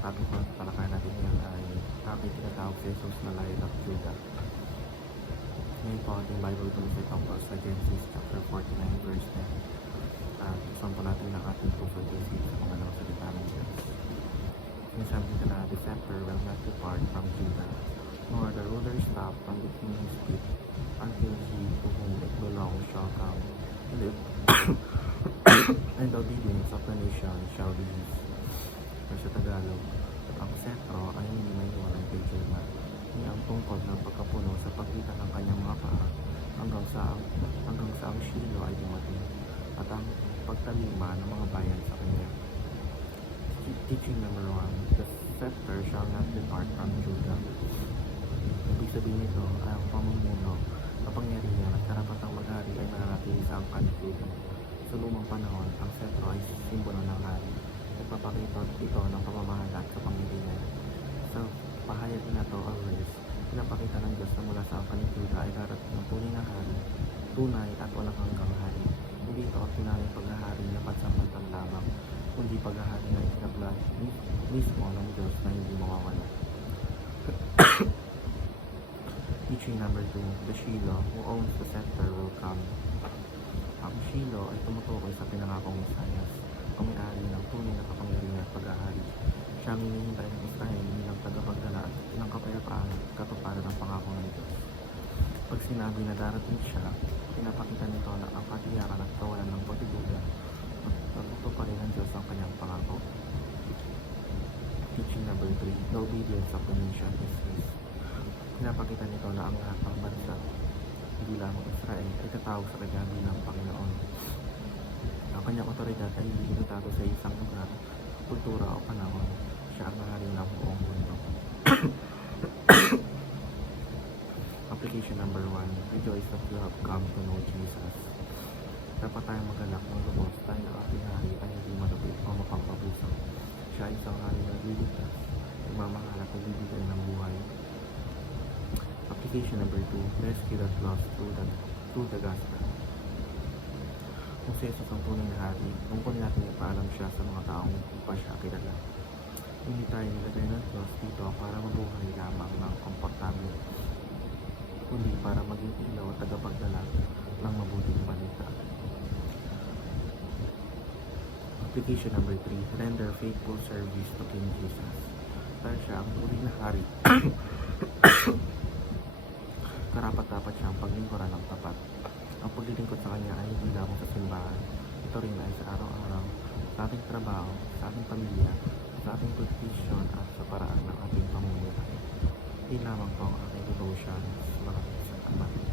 topic na talakayan natin ngayon ay topic tinatawag si Jesus na Lion of Judah. Ngayon po ating Bible verse ay tungkol sa Genesis chapter 49 verse 10. At saan po natin ang ating prophecy sa pangalawang salita ng Diyos. Sinasabi dito na the scepter will not depart from Judah, nor the ruler stop from the king's feet, until he to whom it belongs shall come, and the obedience of the nation shall be his. Sa Tagalog, ang sentro ay hindi may iwanan kay Judah. Ni ang tungkol ng pagkapuno sa pagitan ng kanyang mga paa hanggang sa ang Shiloh ay dumating, at ang pagtalima ng mga bayan sa kanya. Teaching number 1, the scepter shall not depart from Judah. Ibig sabihin nito ay ang pamumuno, kapangyarihan at karapatang maghari ay mananatili sa angkan-lugan. Sa lumang panahon, ang sentro ay simbolo ng hari. Nagpapakita ito ng pamamahala at kapangyarihan. Sa pahayag na ito, always, pinapakita ng Diyos na mula sa angkan ni Judah ay darating ng tunay na hari, tunay at walang hanggang hari. Hindi ito ang tinaling paghahari na pansamantang lamang, kundi paghahari na itinagla mismo ng Diyos na hindi mawawala. Teaching number 2, the Shiloh who owns the scepter will come. Ang Shiloh ay tumutukoy sa pinangakong Mesayas, ang may-ari ng tunay na kapangyarihan at paghahari. Siya ang hinihintay ng Israel bilang tagapagdala ng kapayapaan at katuparan ng pangako ng Diyos. Pag sinabi na darating siya, pinapakita nito na ang katiyakan at kawalan ng pagdududa at tutuparin ng Diyos ang kanyang pangako. Teaching number 3, the obedience of the nation is his. Pinapakita nito na ang lahat ng bansa, hindi lamang Israel, ay tatawag sa kanya bilang Panginoon. Ang kanyang otoridad ay hindi initago sa isang lugar, kultura o panahon. Siya ang mahari ng buong mundo. Application number 1, rejoice that you have come to know Jesus. Dapat tayong magalak ng lubos dahil ang ating hari ay hindi malupit o mapangpabuso. Siya ay isang hari na liligtas, nagmamahal at nagbibigay ng buhay. Application number 2, rescue that lost through the gospel. Kung si Jesus ang tunay na hari, tungkol natin ipaalam siya sa mga taong hindi pa siya kilala. Hindi tayo nilagay ng Diyos dito para mabuhay lamang ng komportable, kundi para maging ilaw at tagapagdala ng mabuting balita. Application number 3, render faithful service to King Jesus. Dahil siya ang tunay na hari, karapat-dapat siyang paglingkuran ng tapat. Ang paglilingkod sa kanya ay hindi lamang sa simbahan, ito rin ay sa araw-araw, sa ating trabaho, sa ating pamilya, sa ating posisyon at sa paraan ng ating pamumuhay. Hindi lamang po ang ating devotion. Maraming salamat.